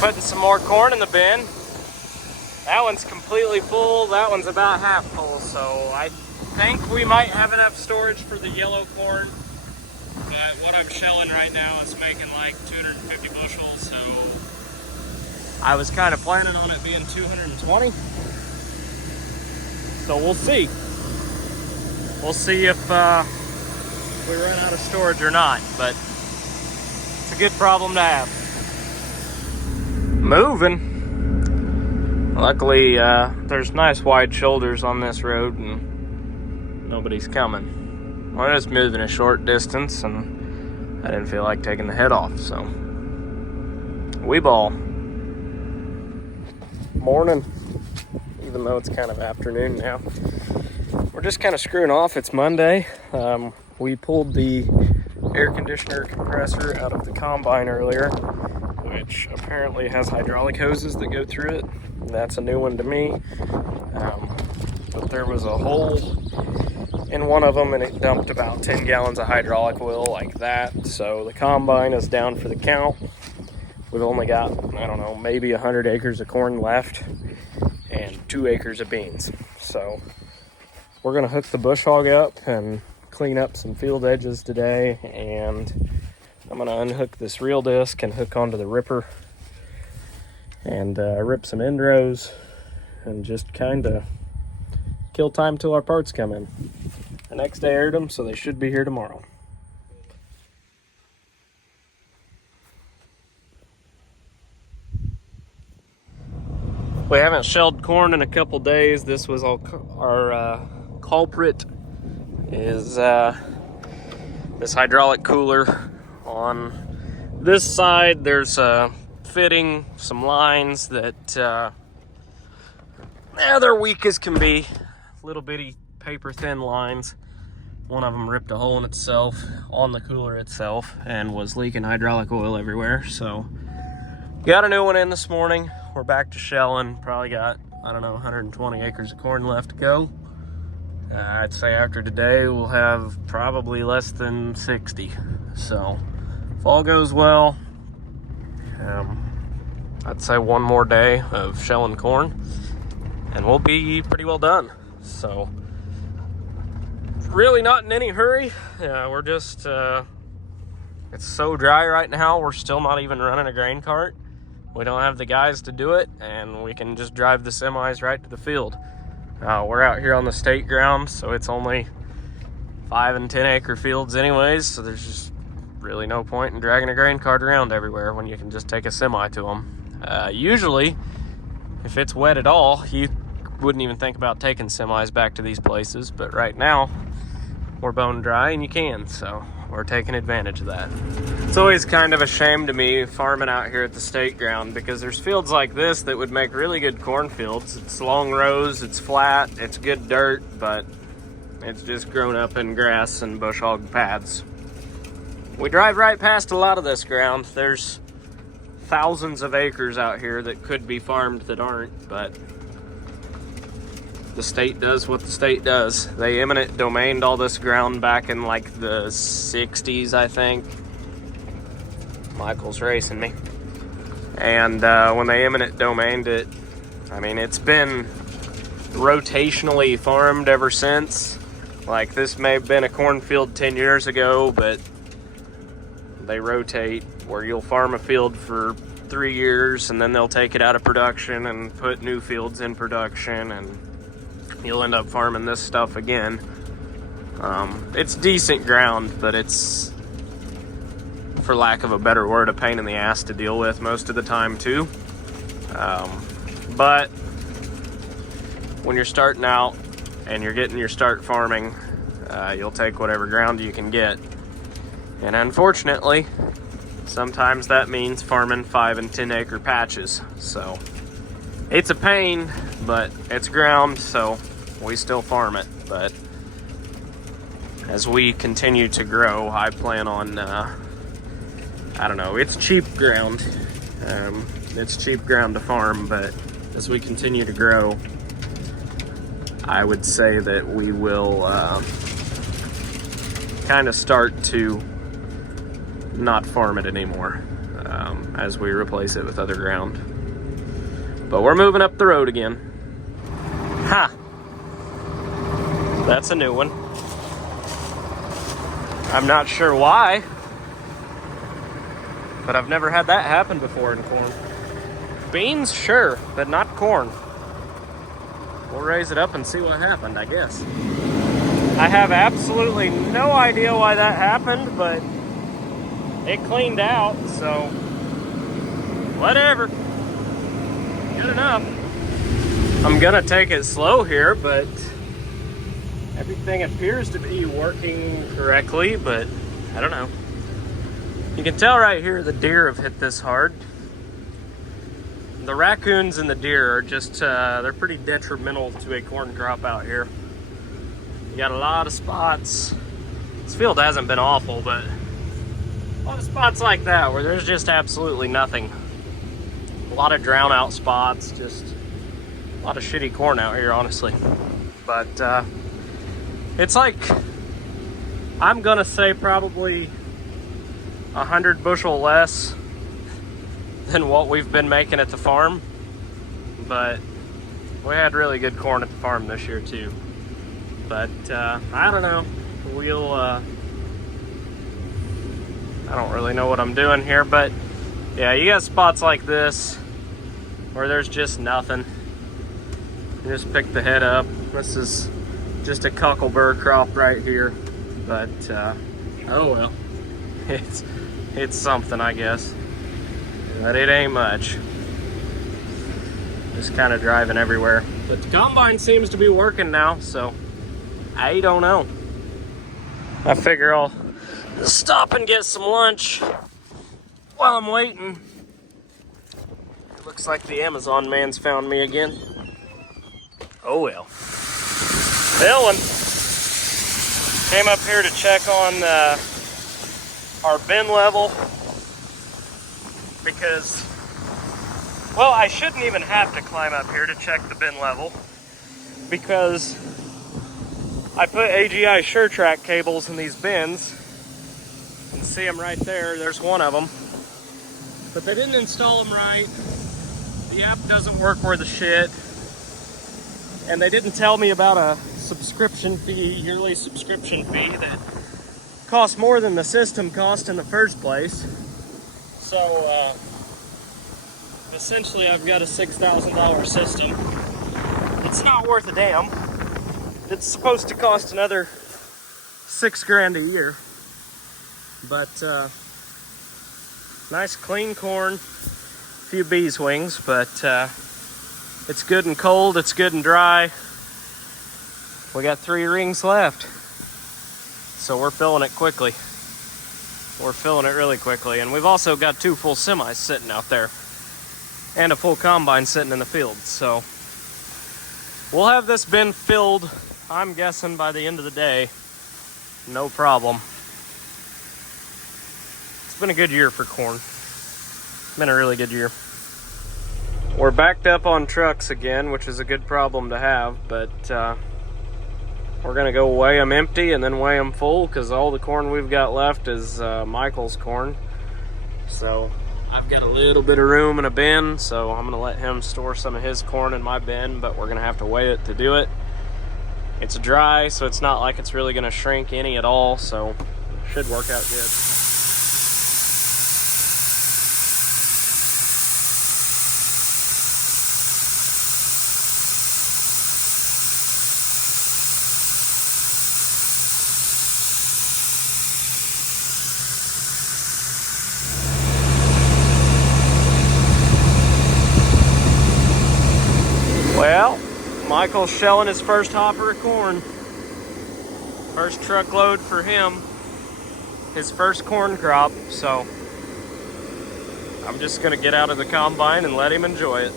putting some more corn in the bin. That one's completely full, that one's about half full, so I think we might have enough storage for the yellow corn. But what I'm shelling right now is making like 250 bushels, so I was kind of planning on it being 220. So we'll see. We'll see if we run out of storage or not, but it's a good problem to have. Moving. Luckily, there's nice wide shoulders on this road and nobody's coming. We're just moving a short distance and I didn't feel like taking the head off, so we ball. Morning, even though it's kind of afternoon now. We're just kind of screwing off. It's Monday. We pulled the air conditioner compressor out of the combine earlier, which apparently has hydraulic hoses that go through it. That's a new one to me. But there was a hole in one of them and it dumped about 10 gallons of hydraulic oil like that. So the combine is down for the count. We've only got, I don't know, maybe 100 acres of corn left and 2 acres of beans. So we're gonna hook the bush hog up and clean up some field edges today, and I'm gonna unhook this reel disc and hook onto the ripper and rip some end rows and just kind of kill time till our parts come in. The next day I aired them, so they should be here tomorrow. We haven't shelled corn in a couple days. This was our culprit is this hydraulic cooler. On this side there's a fitting, some lines that they're weak as can be, little bitty paper thin lines. One of them ripped a hole in itself on the cooler itself and was leaking hydraulic oil everywhere, so got a new one in this morning. We're back to shelling. Probably got, I don't know, 120 acres of corn left to go. I'd say after today we'll have probably less than 60. So if all goes well, I'd say one more day of shelling corn and we'll be pretty well done. So really not in any hurry. We're just, it's so dry right now, we're still not even running a grain cart. We don't have the guys to do it, and we can just drive the semis right to the field. We're out here on the state ground, so it's only 5 and 10 acre fields anyways, so there's just really no point in dragging a grain cart around everywhere when you can just take a semi to them. Usually, if it's wet at all, you wouldn't even think about taking semis back to these places, but right now, we're bone dry and you can, so we're taking advantage of that. It's always kind of a shame to me farming out here at the state ground because there's fields like this that would make really good cornfields. It's long rows, it's flat, it's good dirt, but it's just grown up in grass and bush hog paths. We drive right past a lot of this ground. There's thousands of acres out here that could be farmed that aren't, but the state does what the state does. They eminent domained all this ground back in like the 60s, I think. Michael's racing me. And when they eminent domained it, I mean, it's been rotationally farmed ever since. Like, this may have been a cornfield 10 years ago, but they rotate where you'll farm a field for 3 years and then they'll take it out of production and put new fields in production, and you'll end up farming this stuff again. It's decent ground, but it's, for lack of a better word, a pain in the ass to deal with most of the time too. But when you're starting out and you're getting your start farming, you'll take whatever ground you can get. And unfortunately, sometimes that means farming 5 and 10 acre patches. So it's a pain, but it's ground, so we still farm it. But as we continue to grow, I plan on, I don't know, it's cheap ground. It's cheap ground to farm, but as we continue to grow, I would say that we will kind of start to not farm it anymore. as we replace it with other ground. But we're moving up the road again. Ha! That's a new one. I'm not sure why, but I've never had that happen before in corn. Beans, sure, but not corn. We'll raise it up and see what happened, I guess. I have absolutely no idea why that happened, but it cleaned out, so whatever. Good enough. I'm gonna take it slow here, but everything appears to be working correctly, but I don't know. You can tell right here the deer have hit this hard. The raccoons and the deer are just, they're pretty detrimental to a corn crop out here. You got a lot of spots. This field hasn't been awful, but a lot of spots like that where there's just absolutely nothing. A lot of drown out spots, just a lot of shitty corn out here, honestly. But it's like, I'm gonna say probably 100 bushel less than what we've been making at the farm, but we had really good corn at the farm this year too. But I don't know, we'll I don't really know what I'm doing here, but yeah, you got spots like this where there's just nothing. You just pick the head up. This is just a cockleburr crop right here, but oh well, it's something, I guess. But it ain't much. Just kind of driving everywhere. But the combine seems to be working now, so I don't know. I figure I'll stop and get some lunch while I'm waiting. It looks like the Amazon man's found me again. Oh well. Dylan came up here to check on our bin level, because, well, I shouldn't even have to climb up here to check the bin level, because I put AGI SureTrack cables in these bins. You can see them right there. There's one of them. But they didn't install them right. The app doesn't work worth a shit. And they didn't tell me about a subscription fee, yearly subscription fee that costs more than the system cost in the first place. So, essentially I've got a $6,000 system. It's not worth a damn. It's supposed to cost another $6 grand a year. But, nice clean corn, a few bees wings, but it's good and cold, it's good and dry. We got 3 rings left. So we're filling it quickly. We're filling it really quickly. And we've also got 2 full semis sitting out there. And a full combine sitting in the field. So we'll have this bin filled, I'm guessing, by the end of the day. No problem. It's been a good year for corn. It's been a really good year. We're backed up on trucks again, which is a good problem to have, but we're gonna go weigh them empty and then weigh them full, because all the corn we've got left is Michael's corn. So I've got a little bit of room in a bin, so I'm gonna let him store some of his corn in my bin, but we're gonna have to weigh it to do it. It's dry, so it's not like it's really gonna shrink any at all, so it should work out good. Well, Michael's shelling his first hopper of corn. First truckload for him. His first corn crop, so I'm just gonna get out of the combine and let him enjoy it.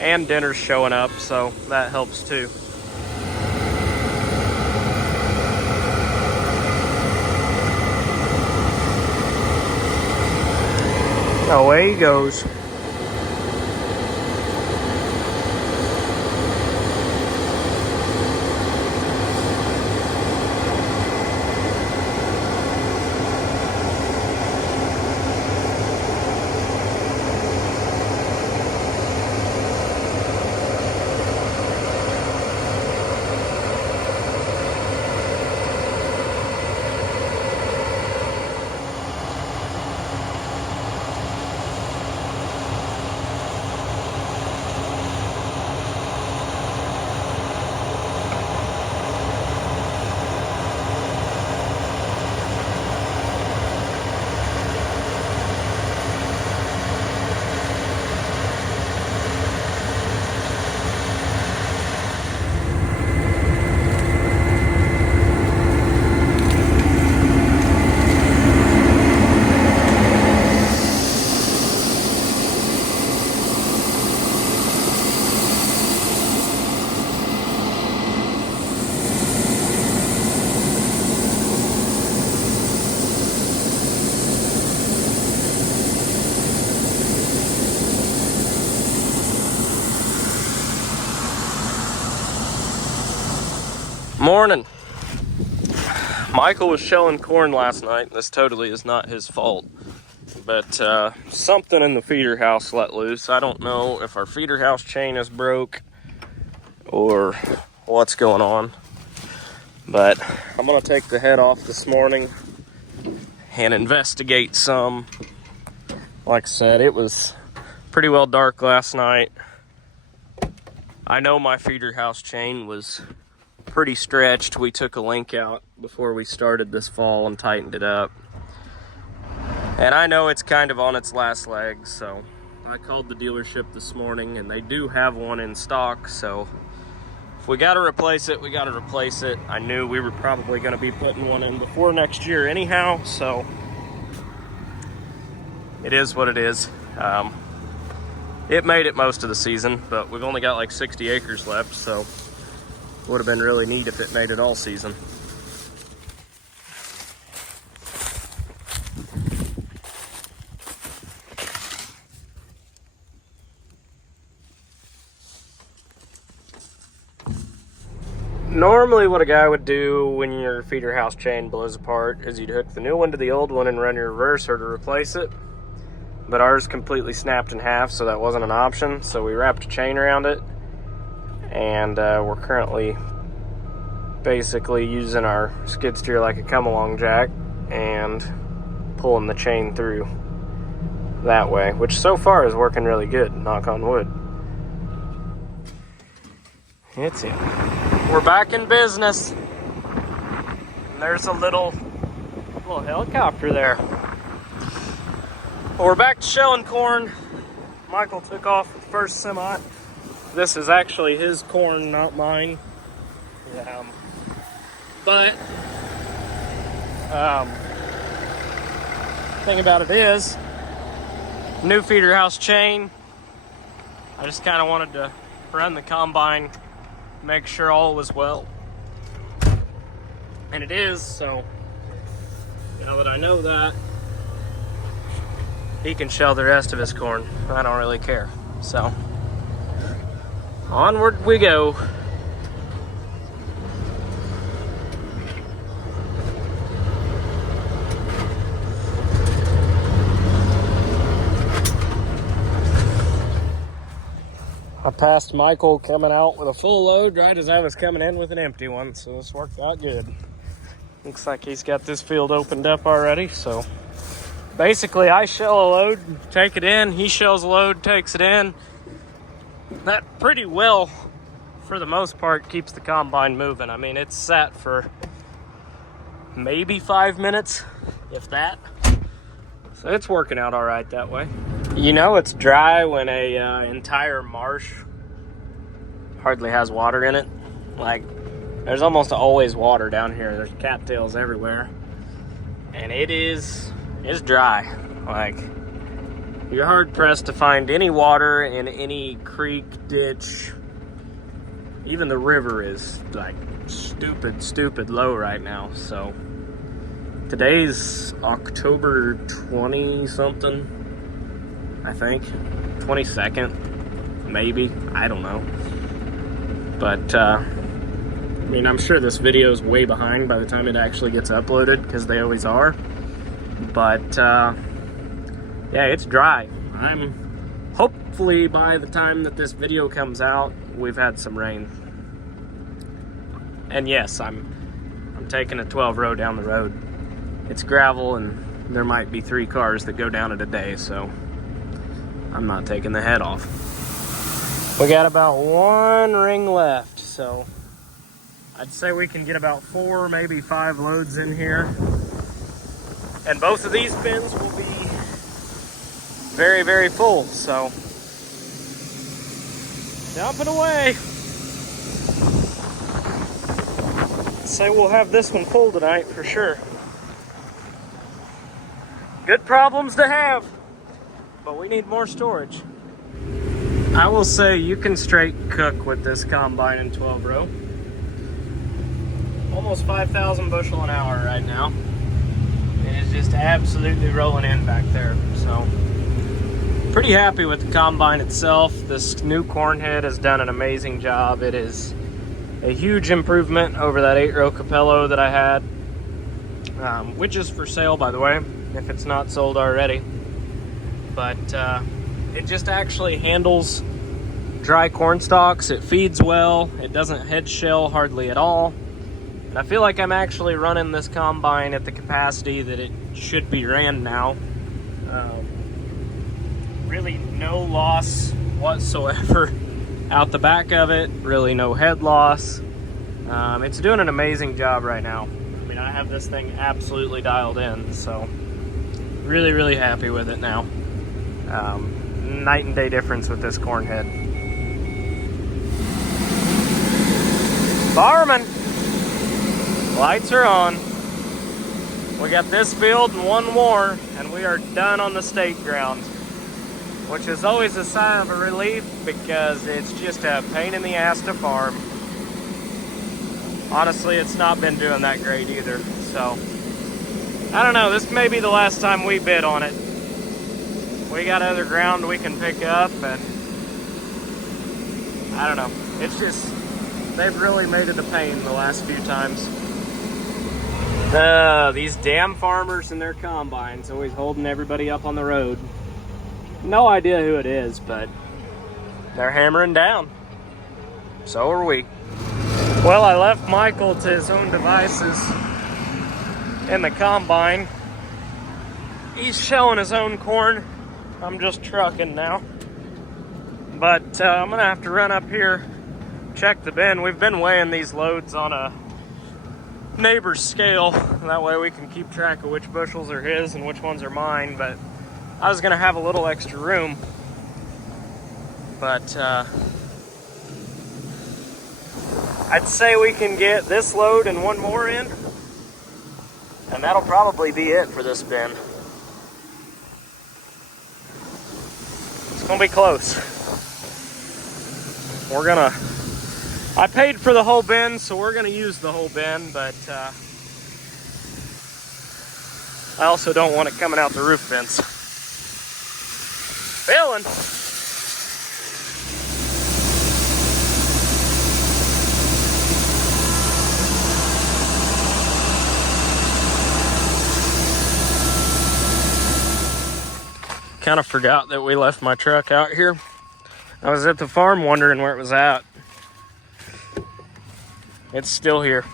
And dinner's showing up, so that helps too. Away he goes. Morning. Michael was shelling corn last night. This totally is not his fault. But something in the feeder house let loose. I don't know if our feeder house chain is broke or what's going on. But I'm going to take the head off this morning and investigate some. Like I said, it was pretty well dark last night. I know my feeder house chain was pretty stretched. We took a link out before we started this fall and tightened it up. And I know it's kind of on its last legs, so I called the dealership this morning and they do have one in stock, so if we gotta replace it, we gotta replace it. I knew we were probably gonna be putting one in before next year anyhow, so it is what it is. It made it most of the season, but we've only got like 60 acres left, so it would have been really neat if it made it all season. Normally what a guy would do when your feeder house chain blows apart is you'd hook the new one to the old one and run your reverser to replace it. But ours completely snapped in half, so that wasn't an option. So we wrapped a chain around it, and we're currently basically using our skid steer like a come-along jack and pulling the chain through that way, which so far is working really good, knock on wood. It's in. We're back in business. And there's a little helicopter there. Well, we're back to shelling corn. Michael took off with the first semi. This is actually his corn, not mine. But thing about it is, new feeder house chain. I just kind of wanted to run the combine, make sure all was well. And it is, so now that I know that, he can shell the rest of his corn. I don't really care. So, onward we go. I passed Michael coming out with a full load right as I was coming in with an empty one, so this worked out good. Looks like he's got this field opened up already, so basically I shell a load, take it in, he shells a load, takes it in. That pretty well, for the most part, keeps the combine moving. I mean, it's sat for maybe 5 minutes, if that. So it's working out all right that way. You know it's dry when a entire marsh hardly has water in it. Like, there's almost always water down here. There's cattails everywhere. And it's dry. Like, you're hard pressed to find any water in any creek, ditch. Even the river is like stupid low right now. So today's October 20 something, I think. 22nd, maybe. I don't know. But, I mean, I'm sure this video is way behind by the time it actually gets uploaded, because they always are. But, yeah, it's dry. Hopefully by the time that this video comes out, we've had some rain. And yes, I'm taking a 12 row down the road. It's gravel, and there might be 3 cars that go down it a day, so I'm not taking the head off. We got about 1 ring left, so I'd say we can get about 4, maybe 5 loads in here. And both of these bins will be very, very full, so dumping away. I'd say we'll have this one full tonight for sure. Good problems to have, but we need more storage. I will say you can straight cook with this combine in 12 row. Almost 5,000 bushel an hour right now. It is just absolutely rolling in back there. So pretty happy with the combine itself. This new corn head has done an amazing job. It is a huge improvement over that 8-row Capello that I had, which is for sale, by the way, if it's not sold already. But it just actually handles dry corn stalks. It feeds well. It doesn't head shell hardly at all. And I feel like I'm actually running this combine at the capacity that it should be ran now. Really no loss whatsoever out the back of it. Really no head loss. It's doing an amazing job right now. I mean, I have this thing absolutely dialed in, so really, really happy with it now. Night and day difference with this corn head. Fireman, lights are on. We got this field and one more, and we are done on the state ground, which is always a sign of a relief because it's just a pain in the ass to farm. Honestly, it's not been doing that great either, so I don't know, this may be the last time we bid on it. We got other ground we can pick up, and I don't know, it's just, they've really made it a pain the last few times. These damn farmers and their combines always holding everybody up on the road. No idea who it is, but they're hammering down. So are we. Well, I left Michael to his own devices in the combine. He's shelling his own corn. I'm just trucking now. But I'm gonna have to run up here, check the bin. We've been weighing these loads on a neighbor's scale. That way we can keep track of which bushels are his and which ones are mine. But I was gonna have a little extra room, but I'd say we can get this load and one more in, and that'll probably be it for this bin. It's gonna be close. I paid for the whole bin, so we're gonna use the whole bin, but I also don't want it coming out the roof vents. Filling. Kind of forgot that we left my truck out here. I was at the farm wondering where it was at. It's still here.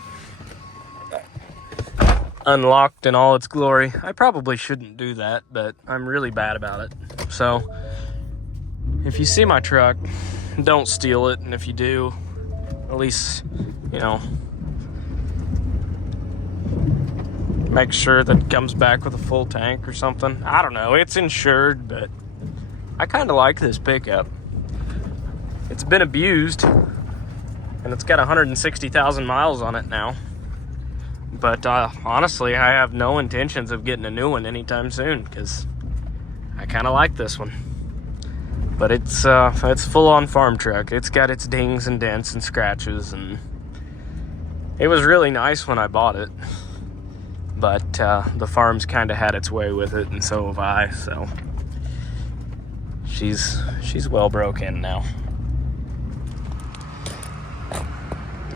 Unlocked in all its glory. I probably shouldn't do that, but I'm really bad about it. So, if you see my truck, don't steal it. And if you do, at least, you know, make sure that it comes back with a full tank or something. I don't know. It's insured, but I kind of like this pickup. It's been abused, and it's got 160,000 miles on it now. But honestly, I have no intentions of getting a new one anytime soon because I kind of like this one. But it's full-on farm truck. It's got its dings and dents and scratches, and it was really nice when I bought it. But the farm's kind of had its way with it, and so have I. So she's well broke in now.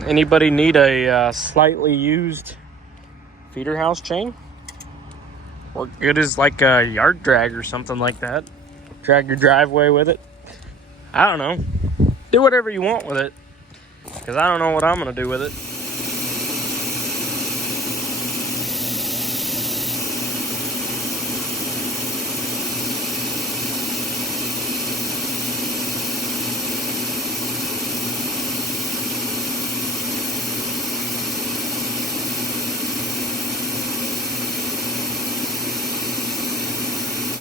Anybody need a slightly used feeder house chain? Or good as like a yard drag or something like that. Drag your driveway with it. I don't know. Do whatever you want with it, because I don't know what I'm going to do with it.